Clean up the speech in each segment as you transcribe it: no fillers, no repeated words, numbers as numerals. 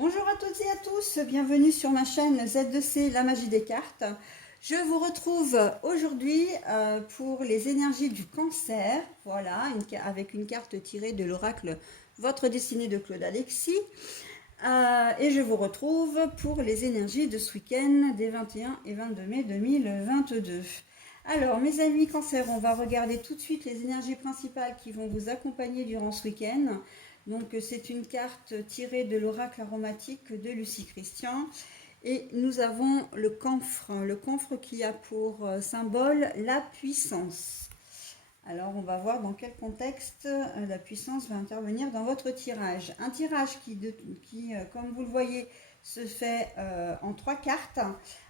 Bonjour à toutes et à tous, bienvenue sur ma chaîne Z2C, la magie des cartes. Je vous retrouve aujourd'hui pour les énergies du cancer, voilà, avec une carte tirée de l'oracle Votre destinée de Claude Alexis. Et je vous retrouve pour les énergies de ce week-end des 21 et 22 mai 2022. Alors mes amis cancer, on va regarder tout de suite les énergies principales qui vont vous accompagner durant ce week-end. Donc c'est une carte tirée de l'oracle aromatique de Lucie Christian. Et nous avons le camphre qui a pour symbole la puissance. Alors on va voir dans quel contexte la puissance va intervenir dans votre tirage. Un tirage qui comme vous le voyez, se fait en 3 cartes,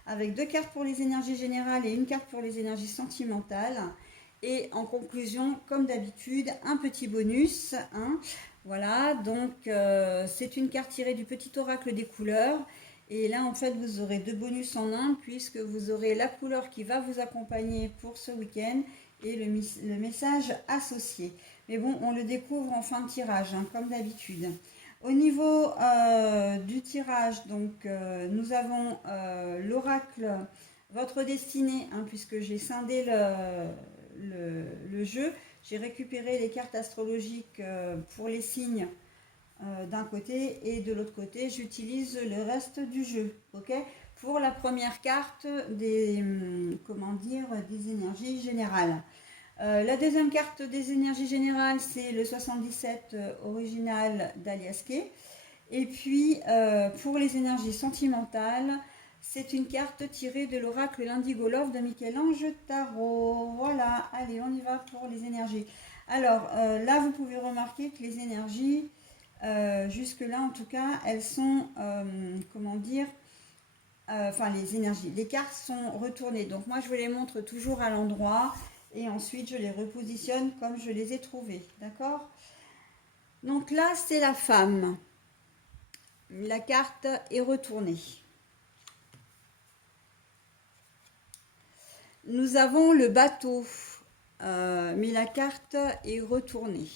avec 2 cartes pour les énergies générales et une carte pour les énergies sentimentales. Et en conclusion, comme d'habitude, un petit bonus. Voilà, donc c'est une carte tirée du petit oracle des couleurs. Et là, en fait, vous aurez 2 bonus en un, puisque vous aurez la couleur qui va vous accompagner pour ce week-end et le message associé. Mais bon, on le découvre en fin de tirage, comme d'habitude. Au niveau du tirage, donc nous avons l'oracle Votre destinée, puisque j'ai scindé le jeu. J'ai récupéré les cartes astrologiques pour les signes d'un côté et de l'autre côté, j'utilise le reste du jeu. Ok, pour la première carte des énergies générales. La deuxième carte des énergies générales, c'est le 77 original d'Aliaske. Et puis, pour les énergies sentimentales, c'est une carte tirée de l'oracle l'Indigo Love de Michel-Ange Tarot. Voilà, allez, on y va pour les énergies. Alors, là, vous pouvez remarquer que les énergies, jusque-là en tout cas, elles sont, les énergies, les cartes sont retournées. Donc moi, je vous les montre toujours à l'endroit et ensuite je les repositionne comme je les ai trouvées, d'accord? Donc là, c'est la femme. La carte est retournée. Nous avons le bateau, mais la carte est retournée.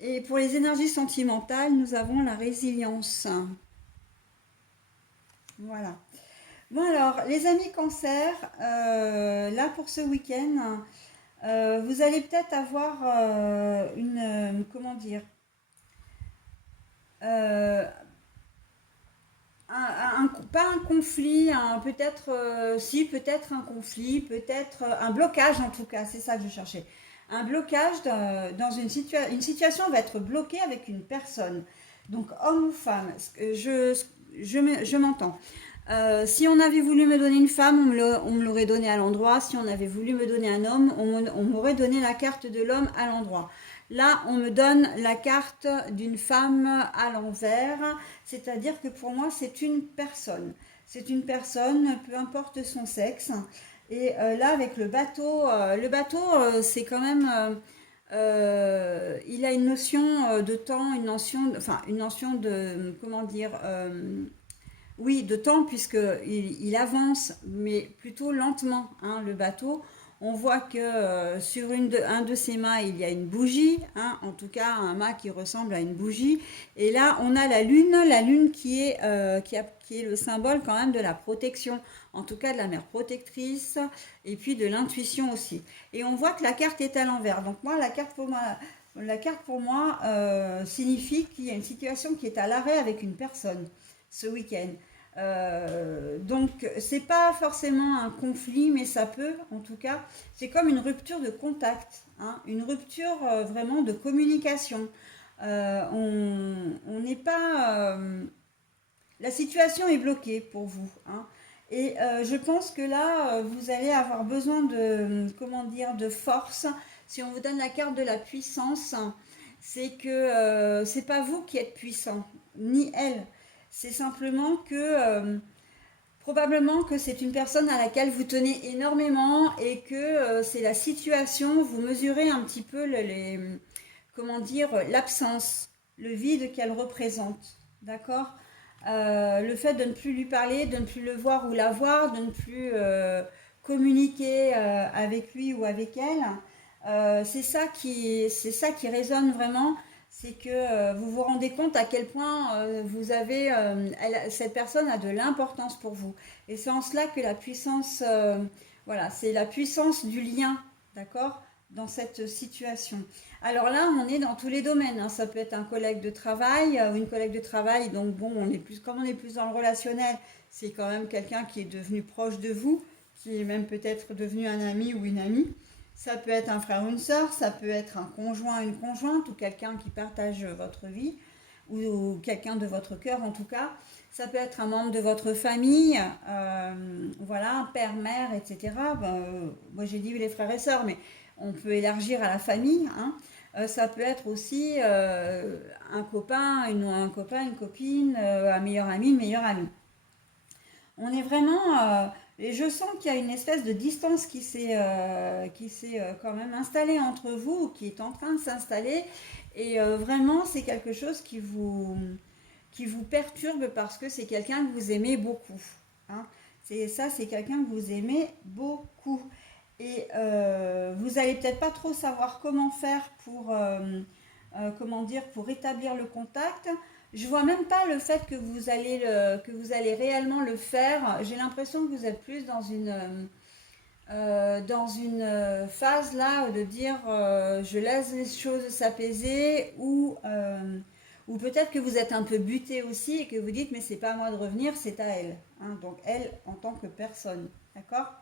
Et pour les énergies sentimentales, nous avons la résilience. Voilà. Bon alors, les amis cancer, là pour ce week-end, vous allez peut-être avoir pas un conflit, peut-être un conflit, peut-être un blocage en tout cas, c'est ça que je cherchais. Un blocage dans une situation va être bloquée avec une personne. Donc homme ou femme, je m'entends. Si on avait voulu me donner une femme, on me l'aurait donné à l'endroit. Si on avait voulu me donner un homme, on m'aurait donné la carte de l'homme à l'endroit. Là, on me donne la carte d'une femme à l'envers, c'est-à-dire que pour moi, c'est une personne. C'est une personne, peu importe son sexe. Et là, avec le bateau, c'est quand même... il a une notion de temps, une notion de, oui, de temps, puisqu'il avance, mais plutôt lentement, le bateau. On voit que sur un de ses mâts, il y a une bougie, en tout cas un mât qui ressemble à une bougie. Et là, on a la lune qui est le symbole quand même de la protection, en tout cas de la mère protectrice, et puis de l'intuition aussi. Et on voit que la carte est à l'envers. Donc moi, la carte pour moi signifie qu'il y a une situation qui est à l'arrêt avec une personne ce week-end. Donc c'est pas forcément un conflit, mais ça peut, en tout cas, c'est comme une rupture de contact, une rupture vraiment de communication. On n'est pas, la situation est bloquée pour vous, et je pense que là, vous allez avoir besoin de force. Si on vous donne la carte de la puissance, c'est que c'est pas vous qui êtes puissant, ni elle. C'est simplement que probablement que c'est une personne à laquelle vous tenez énormément et que c'est la situation, vous mesurez un petit peu l'absence, le vide qu'elle représente. D'accord? Le fait de ne plus lui parler, de ne plus le voir ou la voir, de ne plus communiquer avec lui ou avec elle, c'est ça qui résonne vraiment. c'est que vous vous rendez compte à quel point cette personne a de l'importance pour vous. Et c'est en cela que la puissance, voilà, c'est la puissance du lien, d'accord, dans cette situation. Alors là, on est dans tous les domaines, hein. Ça peut être un collègue de travail ou une collègue de travail. Donc bon, comme on est plus dans le relationnel, c'est quand même quelqu'un qui est devenu proche de vous, qui est même peut-être devenu un ami ou une amie. Ça peut être un frère ou une sœur, ça peut être un conjoint, une conjointe ou quelqu'un qui partage votre vie ou quelqu'un de votre cœur en tout cas. Ça peut être un membre de votre famille, voilà, père, mère, etc. Ben, moi j'ai dit les frères et sœurs, mais on peut élargir à la famille, hein. Ça peut être aussi un copain, une copine, un meilleur ami, une meilleure amie. On est vraiment, et je sens qu'il y a une espèce de distance qui s'est quand même installée entre vous, qui est en train de s'installer. Et vraiment, c'est quelque chose qui vous perturbe parce que c'est quelqu'un que vous aimez beaucoup, hein. C'est quelqu'un que vous aimez beaucoup. Et vous allez peut-être pas trop savoir comment faire comment dire, pour établir le contact. Je vois même pas le fait que vous allez réellement le faire. J'ai l'impression que vous êtes plus dans une phase là de dire je laisse les choses s'apaiser ou peut-être que vous êtes un peu buté aussi et que vous dites mais c'est pas à moi de revenir, c'est à elle, hein. Donc elle en tant que personne, d'accord?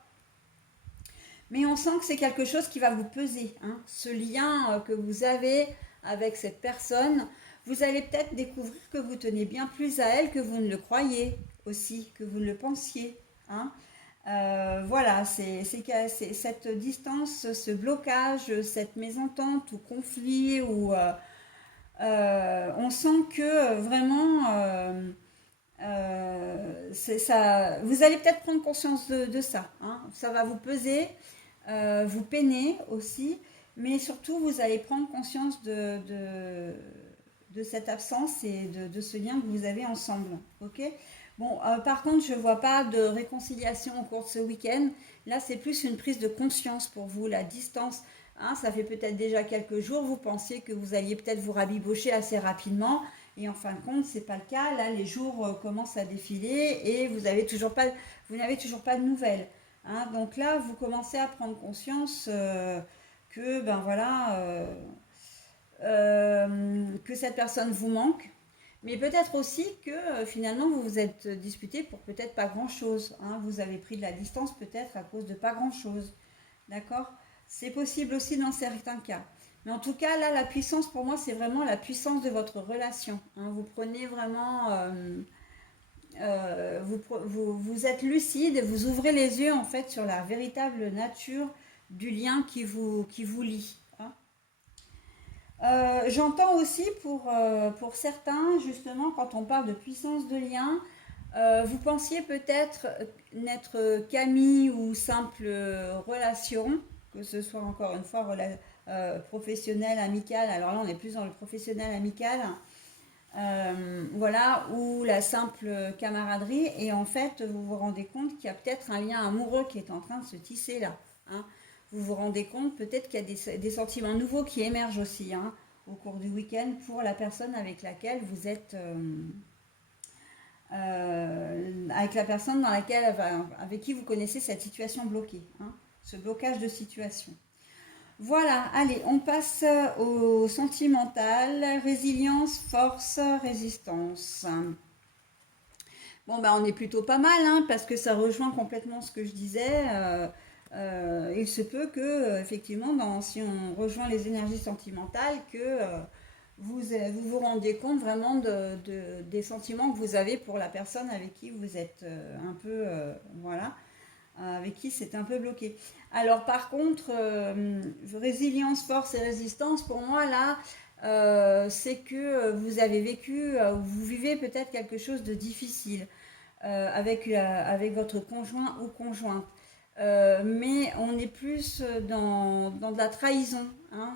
Mais on sent que c'est quelque chose qui va vous peser, hein. Ce lien que vous avez avec cette personne, vous allez peut-être découvrir que vous tenez bien plus à elle que vous ne le croyez aussi, que vous ne le pensiez, hein. Voilà, c'est cette distance, ce blocage, cette mésentente ou conflit, où on sent que vraiment, ça, vous allez peut-être prendre conscience de ça, hein. Ça va vous peser, vous peiner aussi, mais surtout vous allez prendre conscience de cette absence et de ce lien que vous avez ensemble. Ok. Bon, par contre, je ne vois pas de réconciliation au cours de ce week-end. Là, c'est plus une prise de conscience pour vous, la distance, hein. Ça fait peut-être déjà quelques jours, vous pensiez que vous alliez peut-être vous rabibocher assez rapidement. Et en fin de compte, c'est pas le cas. Là, les jours commencent à défiler et vous n'avez toujours pas de nouvelles, hein. Donc là, vous commencez à prendre conscience que, ben voilà, que cette personne vous manque. Mais peut-être aussi que finalement vous vous êtes disputé pour peut-être pas grand-chose, hein. Vous avez pris de la distance peut-être à cause de pas grand-chose. D'accord? C'est possible aussi dans certains cas. Mais en tout cas, là, la puissance pour moi, c'est vraiment la puissance de votre relation, hein. Vous prenez vraiment, vous êtes lucide, vous ouvrez les yeux en fait sur la véritable nature du lien qui vous lie, hein. J'entends aussi pour certains, justement, quand on parle de puissance de lien, vous pensiez peut-être n'être qu'amis ou simple relation, que ce soit encore une fois professionnel, amical. Alors là, on est plus dans le professionnel amical, voilà, ou la simple camaraderie. Et en fait, vous vous rendez compte qu'il y a peut-être un lien amoureux qui est en train de se tisser là, hein. Vous vous rendez compte peut-être qu'il y a des sentiments nouveaux qui émergent aussi, hein, au cours du week-end pour la personne avec laquelle vous êtes, avec la personne avec qui vous connaissez cette situation bloquée, hein, ce blocage de situation. Voilà, allez, on passe au sentimental, résilience, force, résistance. Bon, bah, on est plutôt pas mal, hein, parce que ça rejoint complètement ce que je disais. Il se peut que, effectivement, si on rejoint les énergies sentimentales, que vous rendiez compte vraiment des sentiments que vous avez pour la personne avec qui vous êtes un peu, voilà, avec qui c'est un peu bloqué. Alors, par contre, résilience, force et résistance, pour moi, là, c'est que vous avez vécu, vous vivez peut-être quelque chose de difficile avec votre conjoint ou conjointe. Mais on est plus dans de la trahison, hein.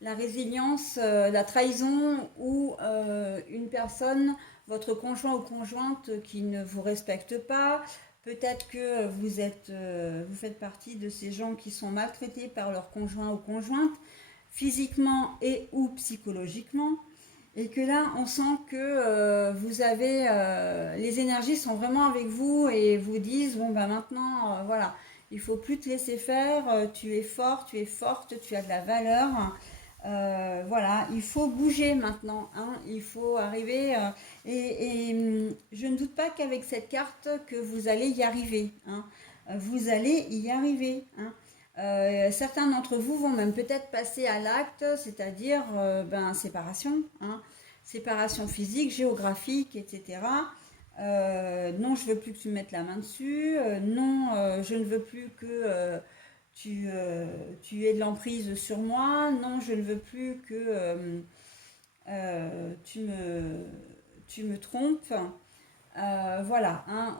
La résilience, la trahison ou une personne, votre conjoint ou conjointe qui ne vous respecte pas. Peut-être que vous faites partie de ces gens qui sont maltraités par leur conjoint ou conjointe. physiquement et ou psychologiquement. Et que là, on sent que vous avez, les énergies sont vraiment avec vous et vous disent, bon ben maintenant, voilà, il faut plus te laisser faire, tu es fort, tu es forte, tu as de la valeur. Voilà, il faut bouger maintenant, hein, il faut arriver, je ne doute pas qu'avec cette carte que vous allez y arriver, hein. Vous allez y arriver, hein. Certains d'entre vous vont même peut-être passer à l'acte, c'est-à-dire ben, séparation, hein, séparation physique, géographique, etc. Non, je veux plus que tu mettes la main dessus. Non, je ne veux plus que tu aies de l'emprise sur moi. Non, je ne veux plus que tu me trompes. Voilà, hein,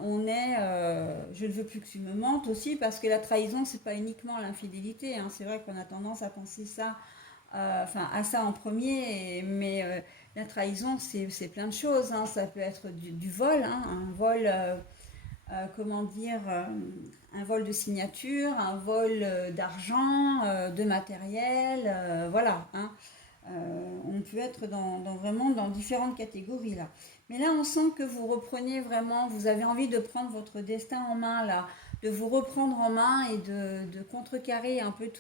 je ne veux plus que tu me mentes aussi, parce que la trahison, c'est pas uniquement l'infidélité, hein. C'est vrai qu'on a tendance à penser ça, enfin à ça en premier, mais la trahison, c'est plein de choses, hein. Ça peut être du vol, hein, un vol, comment dire, un vol de signature, un vol d'argent, de matériel, voilà, hein. On peut être vraiment dans différentes catégories là. Mais là, on sent que vous reprenez vraiment, vous avez envie de prendre votre destin en main là, de vous reprendre en main et de contrecarrer un peu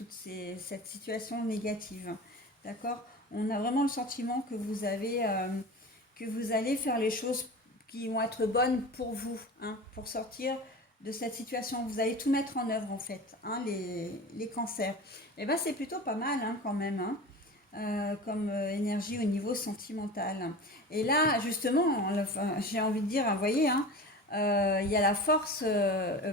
cette situation négative. D'accord? On a vraiment le sentiment que vous allez faire les choses qui vont être bonnes pour vous, hein, pour sortir de cette situation. Vous allez tout mettre en œuvre en fait, hein, les cancers. Et bien c'est plutôt pas mal, hein, quand même, hein. Comme énergie au niveau sentimental. Et là, justement, j'ai envie de dire, vous voyez, hein, il y a la force,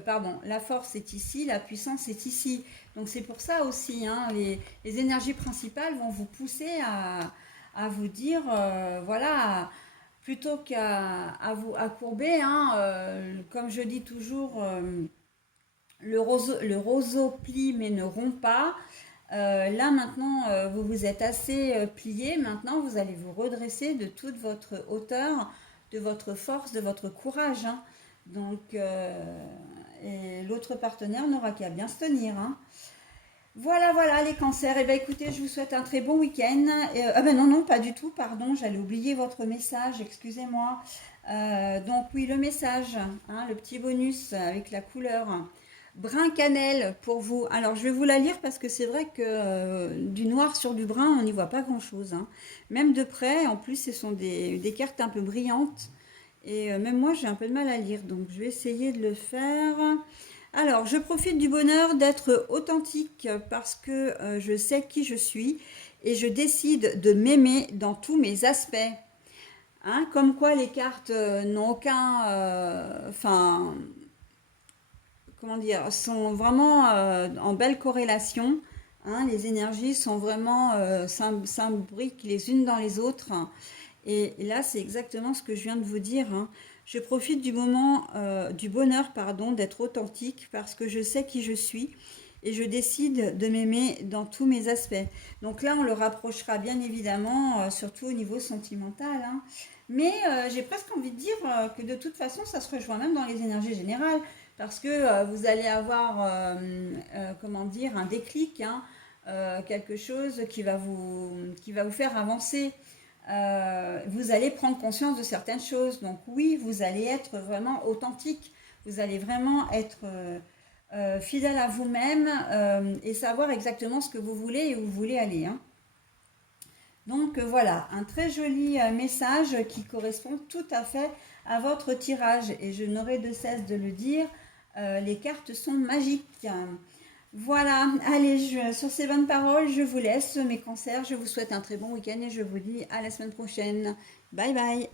pardon, la force est ici, la puissance est ici. Donc c'est pour ça aussi, hein, les énergies principales vont vous pousser à vous dire, voilà, plutôt qu'à vous courber, hein, comme je dis toujours, le roseau plie mais ne rompt pas. Là maintenant, vous vous êtes assez plié. Maintenant, vous allez vous redresser de toute votre hauteur, de votre force, de votre courage, hein. Donc, et l'autre partenaire n'aura qu'à bien se tenir, hein. Voilà, voilà les cancers. Et bien écoutez, je vous souhaite un très bon week-end. Ah ben non, non, pas du tout, pardon, j'allais oublier votre message, excusez-moi. Donc oui, le message, hein, le petit bonus avec la couleur brun cannelle pour vous. Alors je vais vous la lire parce que c'est vrai que du noir sur du brun, on n'y voit pas grand-chose, hein. Même de près, en plus, ce sont des cartes un peu brillantes. Et même moi, j'ai un peu de mal à lire, donc je vais essayer de le faire. Alors, je profite du bonheur d'être authentique parce que je sais qui je suis et je décide de m'aimer dans tous mes aspects. Hein, comme quoi les cartes n'ont aucun... Enfin, comment dire, sont vraiment en belle corrélation, hein. Les énergies sont vraiment s'imbriquent les unes dans les autres. Et là, c'est exactement ce que je viens de vous dire, hein. Je profite du moment, du bonheur, pardon, d'être authentique parce que je sais qui je suis et je décide de m'aimer dans tous mes aspects. Donc là, on le rapprochera bien évidemment, surtout au niveau sentimental, hein. Mais j'ai presque envie de dire que de toute façon, ça se rejoint même dans les énergies générales parce que vous allez avoir, comment dire, un déclic, hein, quelque chose qui va vous faire avancer. Vous allez prendre conscience de certaines choses. Donc oui, vous allez être vraiment authentique. Vous allez vraiment être fidèle à vous-même et savoir exactement ce que vous voulez et où vous voulez aller, hein. Donc voilà, un très joli message qui correspond tout à fait à votre tirage. Et je n'aurai de cesse de le dire, les cartes sont magiques. Voilà, allez, sur ces bonnes paroles, je vous laisse, mes cancers. Je vous souhaite un très bon week-end et je vous dis à la semaine prochaine. Bye bye.